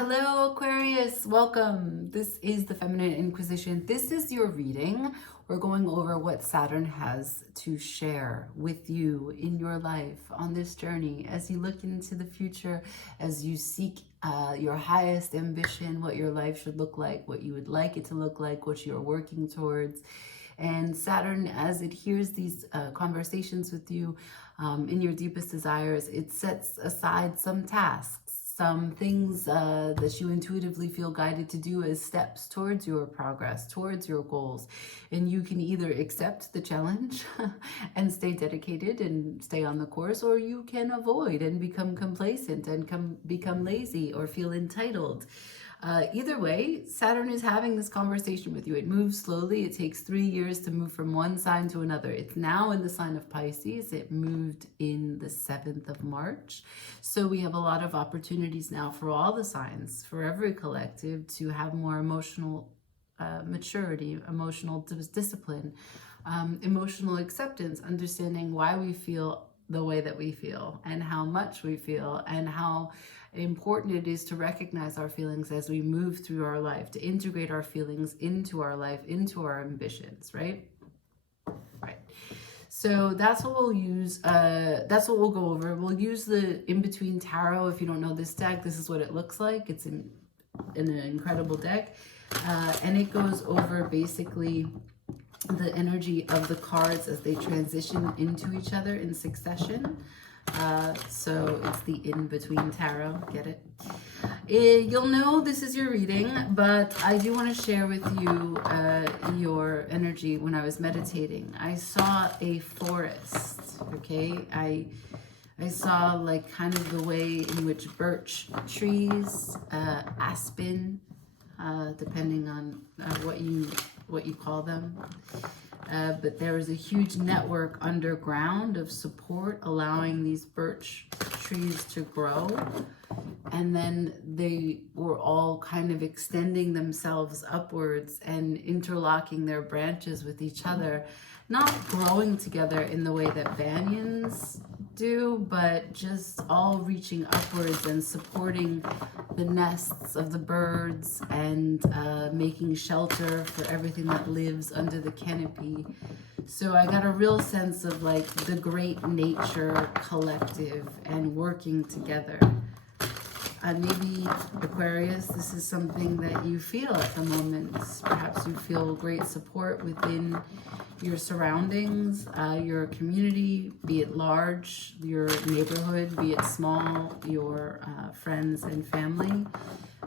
Hello, Aquarius. Welcome. This is the Feminine Inquisition. This is your reading. We're going over what Saturn has to share with you in your life on this journey as you look into the future, as you seek your highest ambition, what your life should look like, what you would like it to look like, what you're working towards. And Saturn, as it hears these conversations with you in your deepest desires, it sets aside some tasks, some things that you intuitively feel guided to do as steps towards your progress, towards your goals. And you can either accept the challenge and stay dedicated and stay on the course, or you can avoid and become complacent and become lazy or feel entitled. Either way, Saturn is having this conversation with you. It moves slowly. It takes 3 years to move from one sign to another. It's now in the sign of Pisces. It moved in the 7th of March. So we have a lot of opportunities now for all the signs, for every collective, to have more emotional maturity, emotional discipline, emotional acceptance, understanding why we feel the way that we feel and how much we feel and how important it is to recognize our feelings as we move through our life, to integrate our feelings into our life, into our ambitions, right? Right. So that's what we'll use. That's what we'll go over. We'll use the In-Between Tarot. If you don't know this deck, this is what it looks like. It's in an incredible deck. And it goes over basically the energy of the cards as they transition into each other in succession. So it's the In-Between Tarot. Get it? You'll know this is your reading, but I do want to share with you your energy. When I was meditating, I saw a forest. Okay, I saw like kind of the way in which birch trees, aspen, depending on what you call them. But there was a huge network underground of support allowing these birch trees to grow. And then they were all kind of extending themselves upwards and interlocking their branches with each other, not growing together in the way that banyans do, but just all reaching upwards and supporting the nests of the birds and making shelter for everything that lives under the canopy. So I got a real sense of like the great nature collective and working together. Maybe Aquarius, this is something that you feel at the moment. Perhaps you feel great support within your surroundings, your community, be it large, your neighborhood, be it small, your friends and family.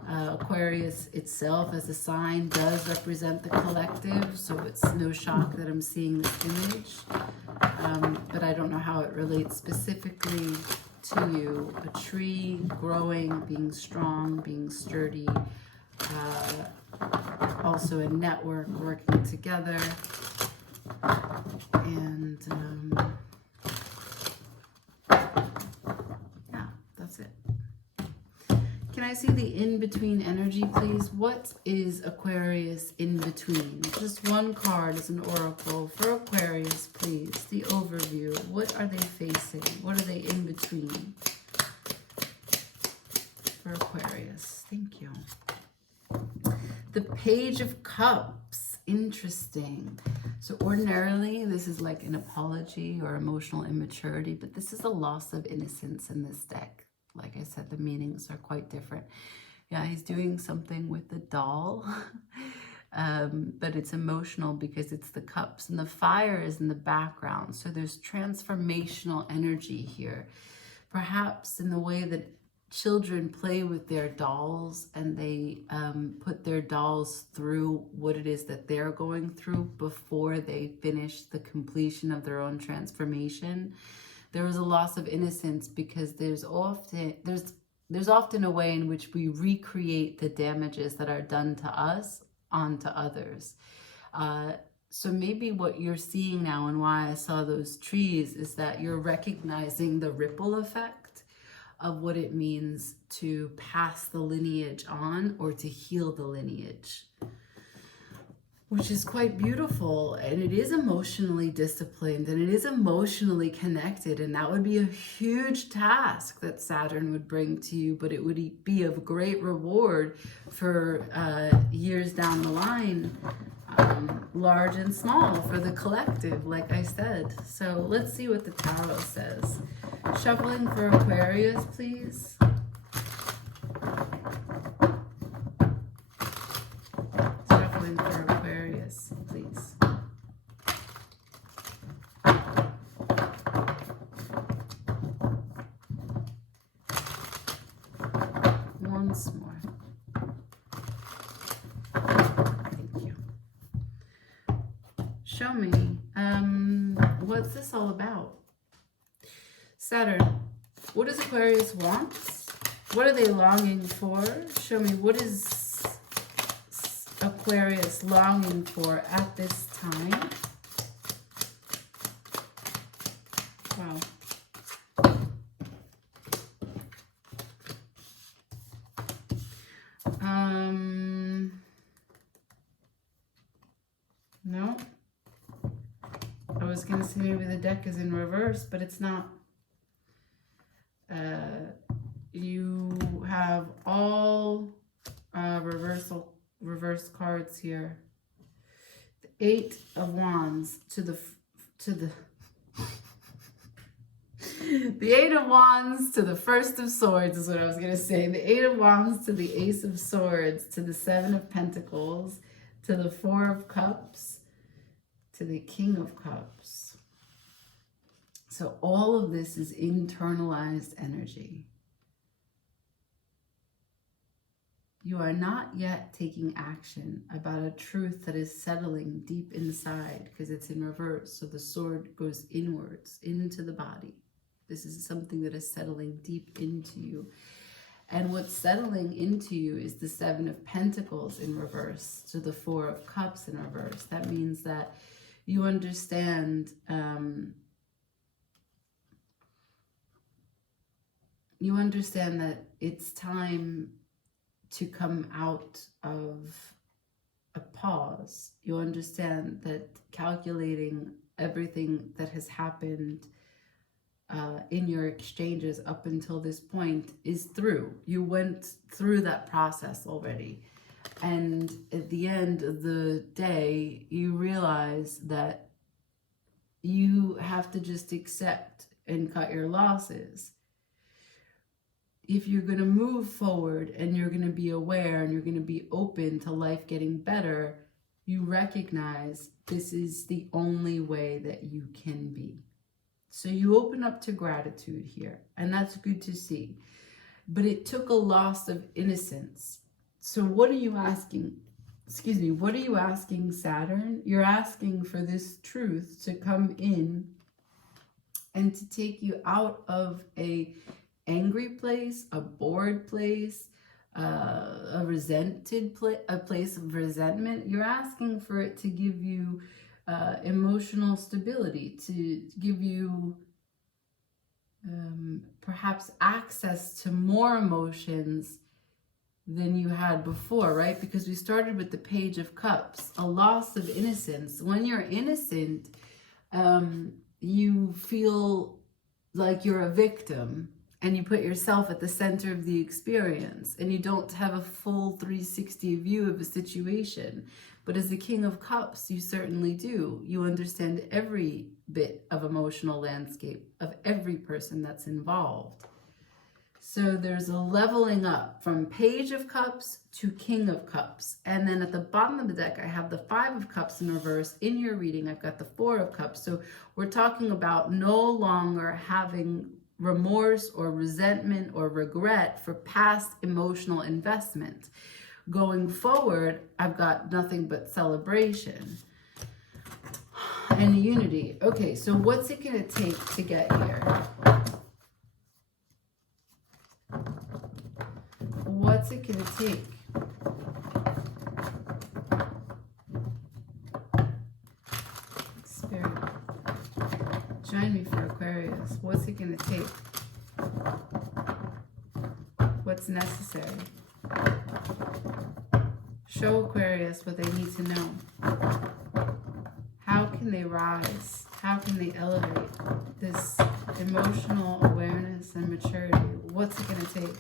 Aquarius itself as a sign does represent the collective, so it's no shock that I'm seeing this image. But I don't know how it relates specifically to you. A tree growing, being strong, being sturdy, also a network working together, and yeah, that's it. Can I see the in-between energy, please? What is Aquarius in between? Just one card is an oracle for Aquarius, please. The overview. What are they facing? What are they in between for Aquarius? Thank you. The Page of Cups. Interesting. So ordinarily, this is like an apology or emotional immaturity, but this is a loss of innocence in this deck. Like I said, the meanings are quite different. Yeah, he's doing something with the doll, but it's emotional because it's the cups and the fire is in the background. So there's transformational energy here. Perhaps in the way that children play with their dolls and they put their dolls through what it is that they're going through before they finish the completion of their own transformation. There is a loss of innocence because there's often a way in which we recreate the damages that are done to us onto others. So maybe what you're seeing now and why I saw those trees is that you're recognizing the ripple effect of what it means to pass the lineage on or to heal the lineage. which is quite beautiful, and it is emotionally disciplined, and it is emotionally connected, and that would be a huge task that Saturn would bring to you, but it would be of great reward for years down the line, large and small, for the collective, like I said. So let's see what the tarot says. Shuffling for Aquarius, please. Shuffling for Aquarius, please. Once more. Thank you. Show me, what's this all about? Saturn, what does Aquarius want? What are they longing for? Show me, what is Aquarius longing for at this time? Wow. No. I was going to say maybe the deck is in reverse, but it's not. You have all reverse cards here. The Eight of Wands to the the Eight of Wands to the First of Swords is what I was going to say. The Eight of Wands to the Ace of Swords to the Seven of Pentacles to the Four of Cups to the King of Cups. So all of this is internalized energy. You are not yet taking action about a truth that is settling deep inside because it's in reverse. So the sword goes inwards into the body. This is something that is settling deep into you. And what's settling into you is the Seven of Pentacles in reverse to the Four of Cups in reverse. That means that you understand, that it's time to come out of a pause. You understand that calculating everything that has happened in your exchanges up until this point is through. You went through that process already. And at the end of the day, you realize that you have to just accept and cut your losses. If you're going to move forward and you're going to be aware and you're going to be open to life getting better, you recognize this is the only way that you can be. So you open up to gratitude here, and that's good to see. But it took a loss of innocence. So what are you asking? What are you asking, Saturn? You're asking for this truth to come in and to take you out of a angry place, a bored place, a resented place, a place of resentment. You're asking for it to give you emotional stability, to give you perhaps access to more emotions than you had before, right? Because we started with the Page of Cups, a loss of innocence. When you're innocent, you feel like you're a victim, and you put yourself at the center of the experience, and you don't have a full 360 view of a situation. But as the King of Cups, you certainly do. You understand every bit of emotional landscape of every person that's involved. So there's a leveling up from Page of Cups to King of Cups. And then at the bottom of the deck, I have the Five of Cups in reverse. In your reading, I've got the Four of Cups. So we're talking about no longer having remorse or resentment or regret for past emotional investment. Going forward, I've got nothing but celebration and unity. Okay, so what's it going to take to get here? What's it going to take? Spirit, join me for Aquarius. What's it going to take? What's necessary? Show Aquarius what they need to know. How can they rise? How can they elevate this emotional awareness and maturity? What's it going to take?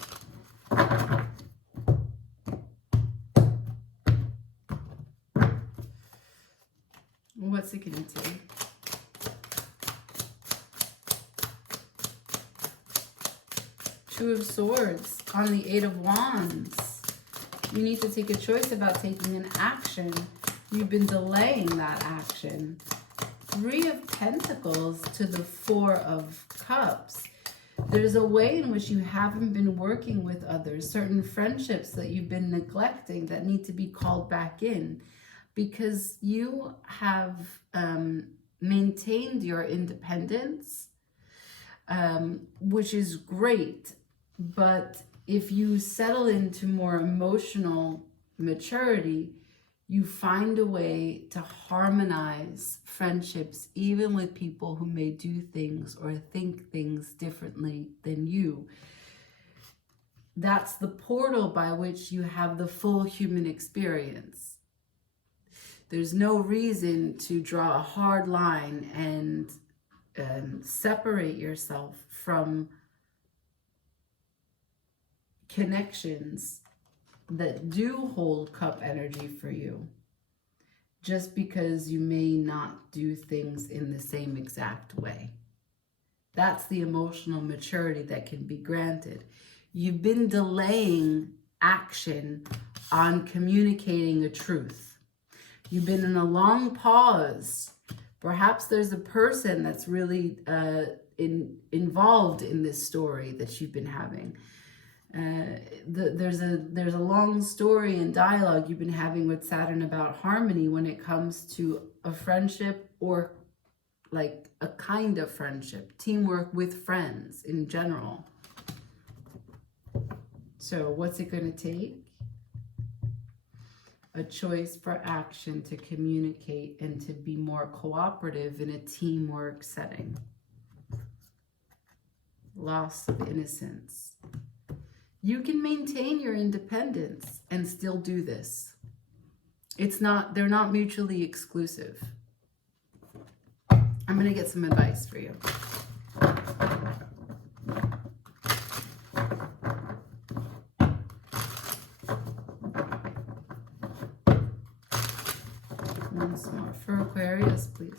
What's it going to take? Two of Swords on the Eight of Wands. You need to take a choice about taking an action. You've been delaying that action. Three of Pentacles to the Four of Cups. There's a way in which you haven't been working with others, certain friendships that you've been neglecting that need to be called back in, because you have maintained your independence, which is great. But if you settle into more emotional maturity, you find a way to harmonize friendships, even with people who may do things or think things differently than you. That's the portal by which you have the full human experience. There's no reason to draw a hard line and separate yourself from connections that do hold cup energy for you, just because you may not do things in the same exact way. That's the emotional maturity that can be granted. You've been delaying action on communicating a truth. You've been in a long pause. Perhaps there's a person that's really involved in this story that you've been having. There's a long story and dialogue you've been having with Saturn about harmony when it comes to a friendship, or like a kind of friendship, teamwork with friends in general. So what's it going to take? A choice for action to communicate and to be more cooperative in a teamwork setting. Loss of innocence. You can maintain your independence and still do this. They're not mutually exclusive. I'm going to get some advice for you. Once more for Aquarius, please.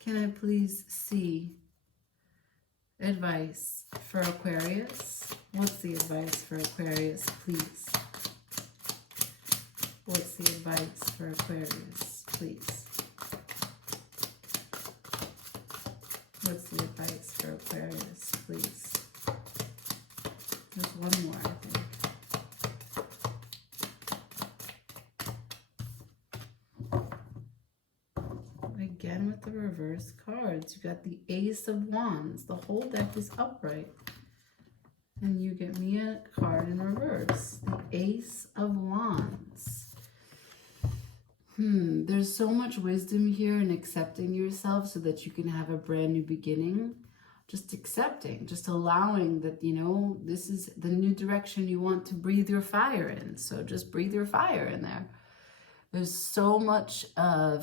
Can I please see advice for Aquarius? What's the advice for Aquarius, please? What's the advice for Aquarius, please? What's the advice for Aquarius, please? There's one more, I think. Again with the reverse cards, you got the Ace of Wands. The whole deck is upright. And you get me a card in reverse. The Ace of Wands. There's so much wisdom here in accepting yourself so that you can have a brand new beginning. Just accepting, just allowing that, this is the new direction you want to breathe your fire in. So just breathe your fire in there. There's so much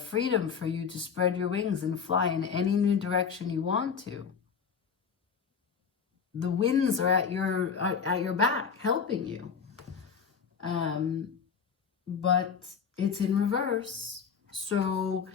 freedom for you to spread your wings and fly in any new direction you want to. The winds are at your back, helping you. But it's in reverse. So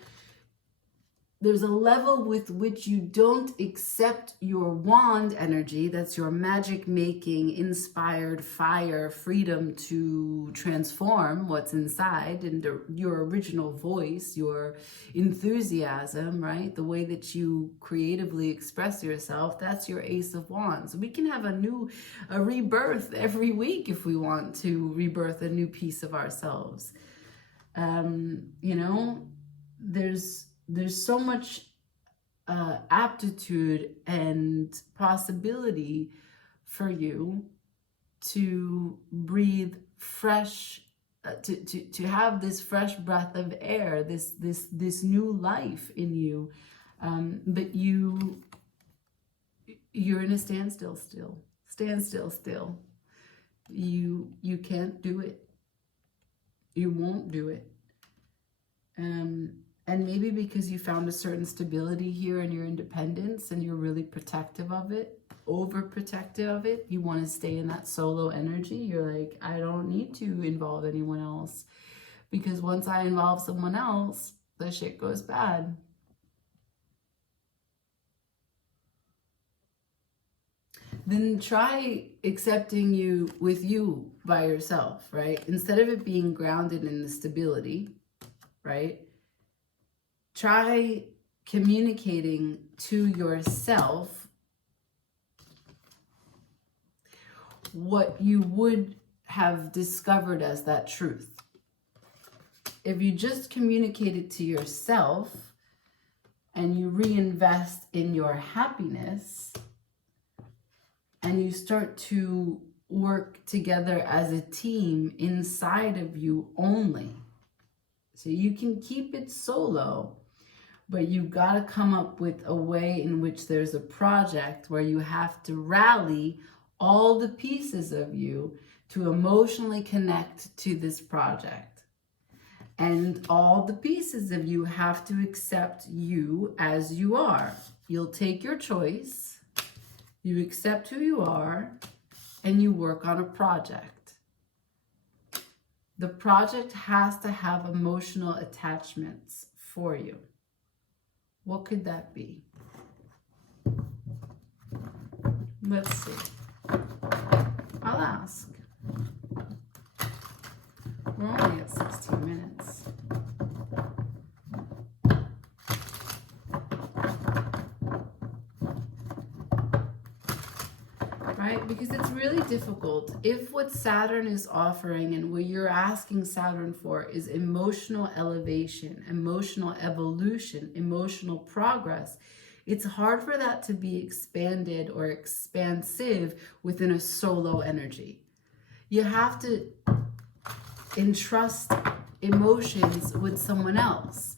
there's a level with which you don't accept your wand energy. That's your magic making, inspired fire, freedom to transform what's inside, and your original voice, your enthusiasm, right? The way that you creatively express yourself, that's your Ace of Wands. We can have a rebirth every week if we want to rebirth a new piece of ourselves. There's so much aptitude and possibility for you to breathe fresh, to have this fresh breath of air, this new life in you. But you're in a standstill still. You can't do it. You won't do it. And maybe because you found a certain stability here in your independence and you're really protective of it, overprotective of it, you want to stay in that solo energy. You're like, I don't need to involve anyone else, because once I involve someone else, the shit goes bad. Then try accepting you with you by yourself, right? Instead of it being grounded in the stability, right? Try communicating to yourself what you would have discovered as that truth. If you just communicate it to yourself and you reinvest in your happiness and you start to work together as a team inside of you only. So you can keep it solo, but you've got to come up with a way in which there's a project where you have to rally all the pieces of you to emotionally connect to this project. And all the pieces of you have to accept you as you are. You'll take your choice, you accept who you are, and you work on a project. The project has to have emotional attachments for you. What could that be? Let's see. I'll ask. We're only at 16 minutes. Right? Because it's really difficult. If what Saturn is offering and what you're asking Saturn for is emotional elevation, emotional evolution, emotional progress, it's hard for that to be expanded or expansive within a solo energy. You have to entrust emotions with someone else,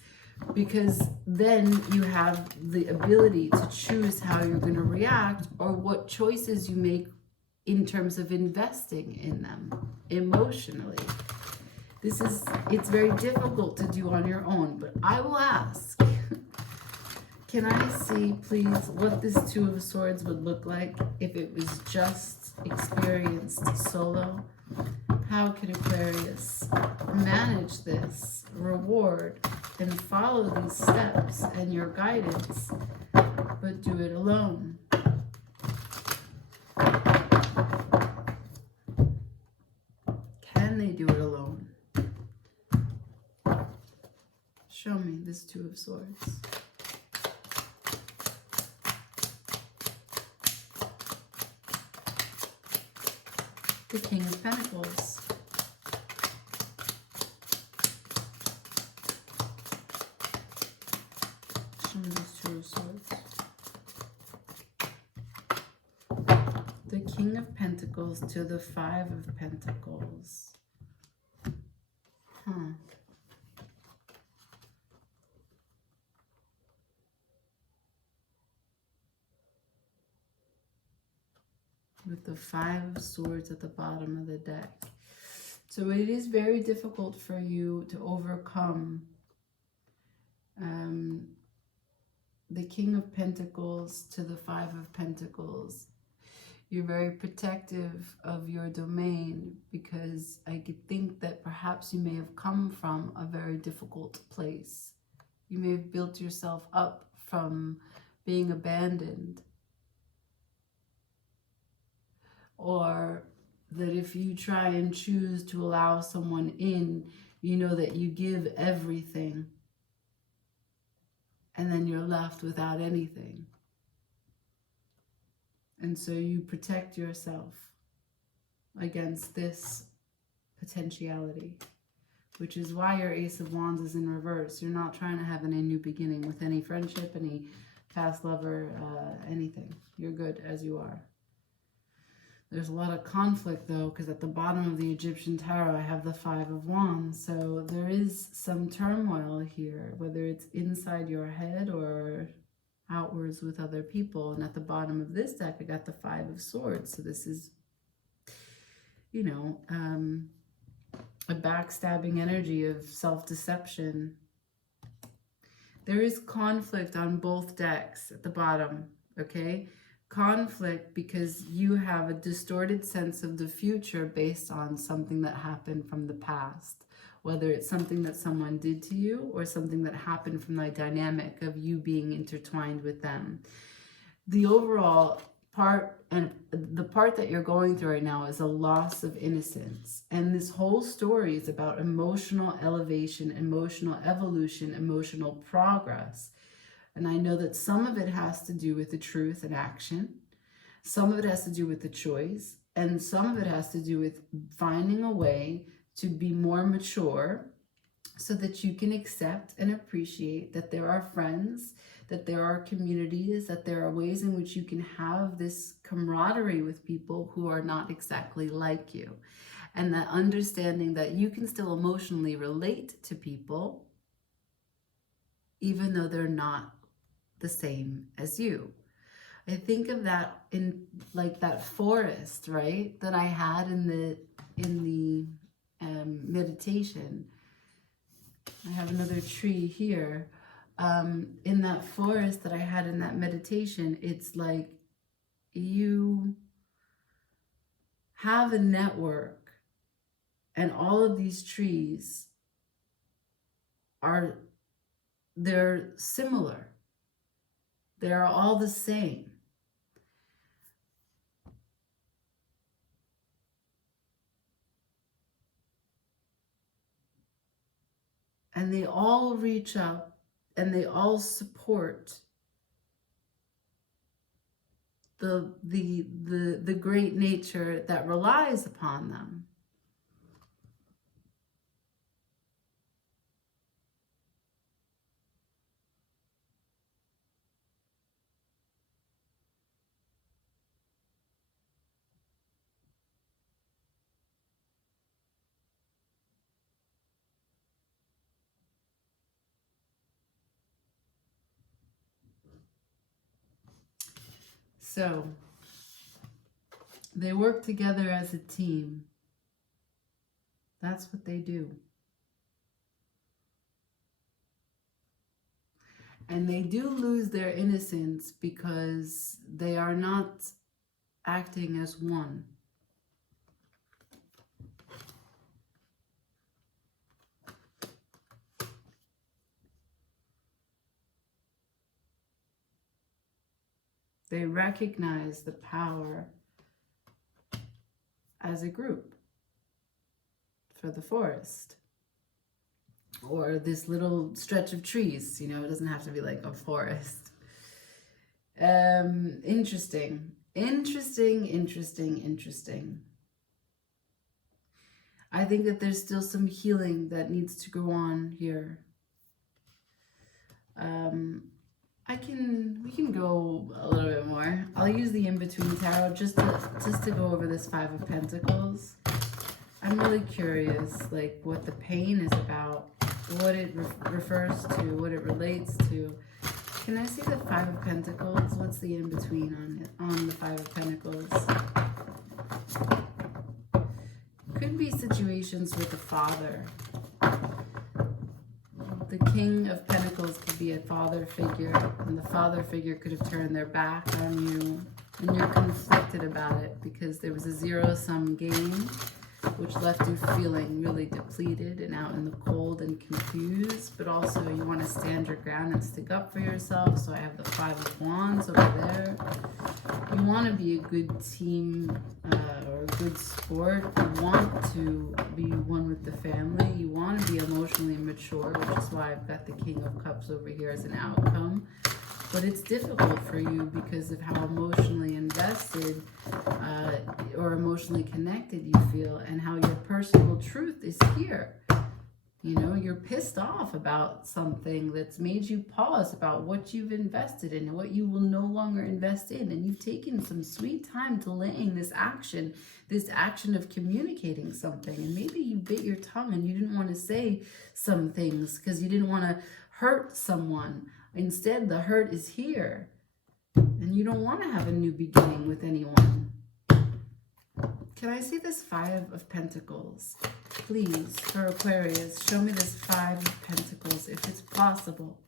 because then you have the ability to choose how you're going to react or what choices you make in terms of investing in them emotionally. It's very difficult to do on your own, but I will ask, can I see please what this Two of Swords would look like if it was just experienced solo? How can Aquarius manage this, reward, and follow these steps and your guidance, but do it alone? Can they do it alone? Show me this Two of Swords. The King of Pentacles. Show me this Two of Swords. The King of Pentacles to the Five of Pentacles. With the Five of Swords at the bottom of the deck. So it is very difficult for you to overcome the King of Pentacles to the Five of Pentacles. You're very protective of your domain because I could think that perhaps you may have come from a very difficult place. You may have built yourself up from being abandoned. Or that if you try and choose to allow someone in, you know that you give everything and then you're left without anything. And so you protect yourself against this potentiality, which is why your Ace of Wands is in reverse. You're not trying to have any new beginning with any friendship, any past lover, anything. You're good as you are. There's a lot of conflict, though, because at the bottom of the Egyptian tarot, I have the Five of Wands. So there is some turmoil here, whether it's inside your head or outwards with other people. And at the bottom of this deck, I got the Five of Swords. So this is you know, a backstabbing energy of self-deception. There is conflict on both decks at the bottom, okay? Conflict because you have a distorted sense of the future based on something that happened from the past, whether it's something that someone did to you or something that happened from the dynamic of you being intertwined with them. The overall part, and the part that you're going through right now, is a loss of innocence. And this whole story is about emotional elevation, emotional evolution, emotional progress. And I know that some of it has to do with the truth and action. Some of it has to do with the choice. And some of it has to do with finding a way to be more mature so that you can accept and appreciate that there are friends, that there are communities, that there are ways in which you can have this camaraderie with people who are not exactly like you. And that understanding that you can still emotionally relate to people even though they're not the same as you. I think of that in like that forest, right, that I had in the meditation. I have another tree here. In that forest that I had in that meditation, it's like you have a network, and all of these trees they're similar. They're all the same. And they all reach up and they all support the great nature that relies upon them. So they work together as a team. That's what they do. And they do lose their innocence because they are not acting as one. They recognize the power as a group for the forest. Or this little stretch of trees, you know, it doesn't have to be like a forest. Interesting. I think that there's still some healing that needs to go on here. We can go a little bit more. I'll use the in-between tarot just to go over this Five of Pentacles. I'm really curious, like, what the pain is about, what it refers to, what it relates to. Can I see the Five of Pentacles? What's the in-between on the Five of Pentacles? Could be situations with a father. The King of Pentacles could be a father figure, and the father figure could have turned their back on you, and you're conflicted about it because there was a zero-sum game, which left you feeling really depleted and out in the cold and confused, but also you want to stand your ground and stick up for yourself. So I have the Five of Wands over there. You want to be a good team or a good sport. You want to be one with the family. You want to be emotionally mature, which is why I've got the King of Cups over here as an outcome. But it's difficult for you because of how emotionally invested or emotionally connected you feel, and how your personal truth is here. You know, you're pissed off about something that's made you pause about what you've invested in and what you will no longer invest in. And you've taken some sweet time delaying this action of communicating something. And maybe you bit your tongue and you didn't want to say some things because you didn't want to hurt someone. Instead, the hurt is here. And you don't want to have a new beginning with anyone. Can I see this Five of Pentacles? Please, for Aquarius, show me this Five of Pentacles if it's possible.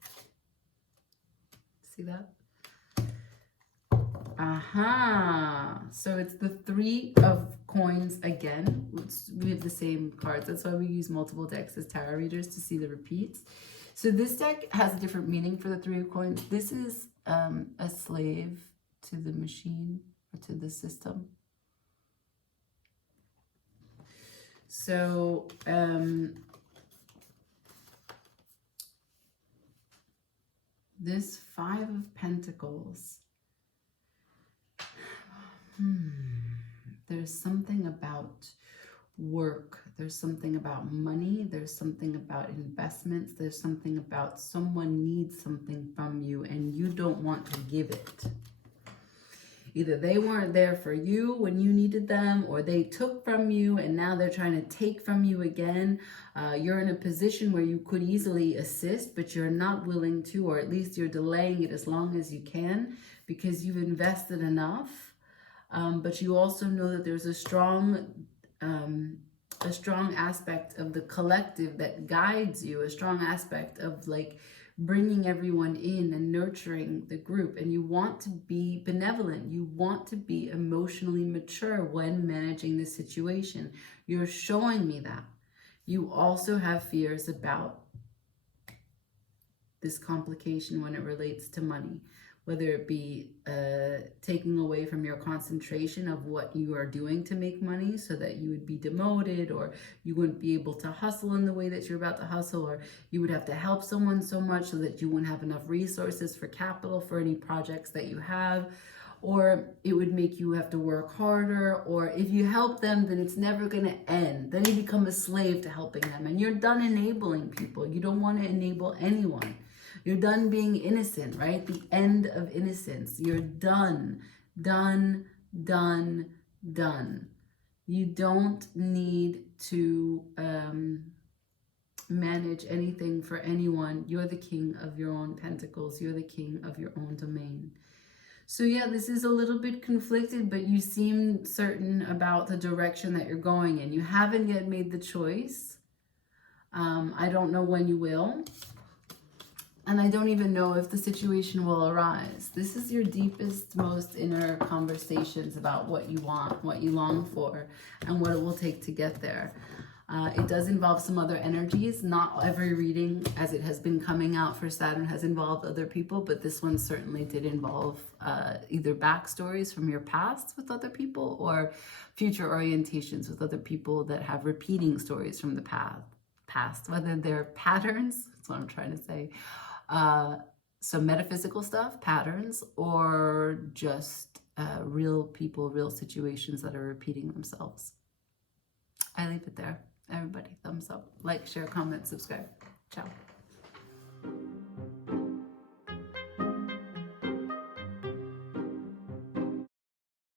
See that? Aha! So it's the Three of Coins again. We have the same cards. That's why we use multiple decks as tarot readers to see the repeats. So this deck has a different meaning for the Three of Coins. This is a slave to the machine or to the system. So this Five of Pentacles, there's something about work, there's something about money, there's something about investments, there's something about someone needs something from you and you don't want to give it. Either they weren't there for you when you needed them, or they took from you and now they're trying to take from you again. You're in a position where you could easily assist, but you're not willing to, or at least you're delaying it as long as you can because you've invested enough. But you also know that there's a strong aspect of the collective that guides you, a strong aspect of like bringing everyone in and nurturing the group. And you want to be benevolent. You want to be emotionally mature when managing the situation. You're showing me that. You also have fears about this complication when it relates to money, whether it be taking away from your concentration of what you are doing to make money so that you would be demoted, or you wouldn't be able to hustle in the way that you're about to hustle, or you would have to help someone so much so that you wouldn't have enough resources for capital for any projects that you have, or it would make you have to work harder, or if you help them, then it's never going to end. Then you become a slave to helping them, and you're done enabling people. You don't want to enable anyone. You're done being innocent, right? The end of innocence. You're done, done, done, done. You don't need to manage anything for anyone. You're the king of your own pentacles. You're the king of your own domain. So yeah, this is a little bit conflicted, but you seem certain about the direction that you're going in. You haven't yet made the choice. I don't know when you will. And I don't even know if the situation will arise. This is your deepest, most inner conversations about what you want, what you long for, and what it will take to get there. It does involve some other energies. Not every reading, as it has been coming out for Saturn, has involved other people, but this one certainly did involve either backstories from your past with other people or future orientations with other people that have repeating stories from the past, whether they're patterns, that's what I'm trying to say, some metaphysical stuff, patterns, or just real people, real situations that are repeating themselves. I leave it there. Everybody, thumbs up, like, share, comment, subscribe. Ciao.